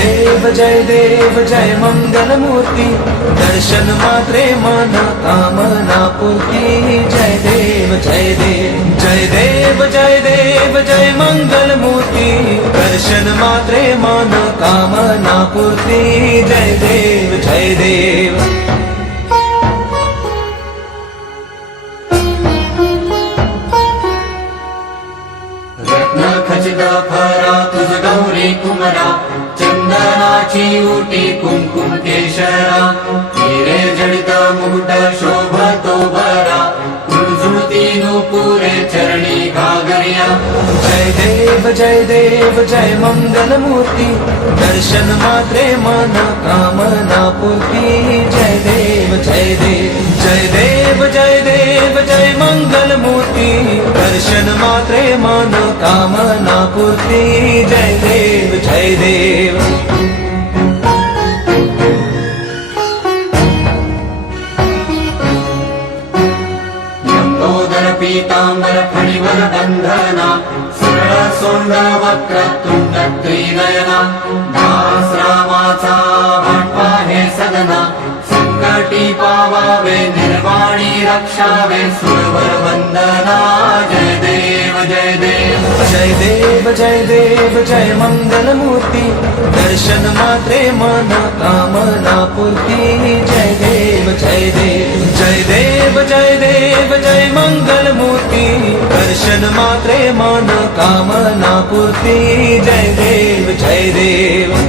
जय देव जय मंगल मूर्ती, दर्शन मात्रे मन कामना पूर्ती। जय देव जय देव जय देव जय देव जय मंगल मूर्ती, दर्शन मात्रे मन कामना पूर्ती। जय देव जय देव। रत्न खचित फरा तुझ गौरी कुमरा, चंदनाची उटी कुंकुम केशरा, हिरे जडित मुकुट शोभतो बरा, झुळझुळती नुपुरे चरणी घागरिया। जय देव जय मंगल मूर्ती, दर्शन मात्रे मन कामना पूर्ती। जय देव जय देव जय देव जय देव जय मंगल मूर्ती, दर्शन मात्रे मन कामना पूर्ती। जय देव जय देव। लंबोदर पीतांबर फणिवर बंधना, सरळ सोंड वक्रतुंड त्रिनयना, दास रामाचा भांडपा हे सदना, संकटी पावावे निर्वाणी रक्षावे सुरवर वंदना। जय देव जय देव जय देव जय देव जय मंगल मूर्ती, दर्शन मात्रे मन कामना पूर्ती। जय देव जय देव जय देव जय देव जय मंगल मूर्ती, दर्शन मात्रे मन कामना पूर्ती। जय देव जय देव।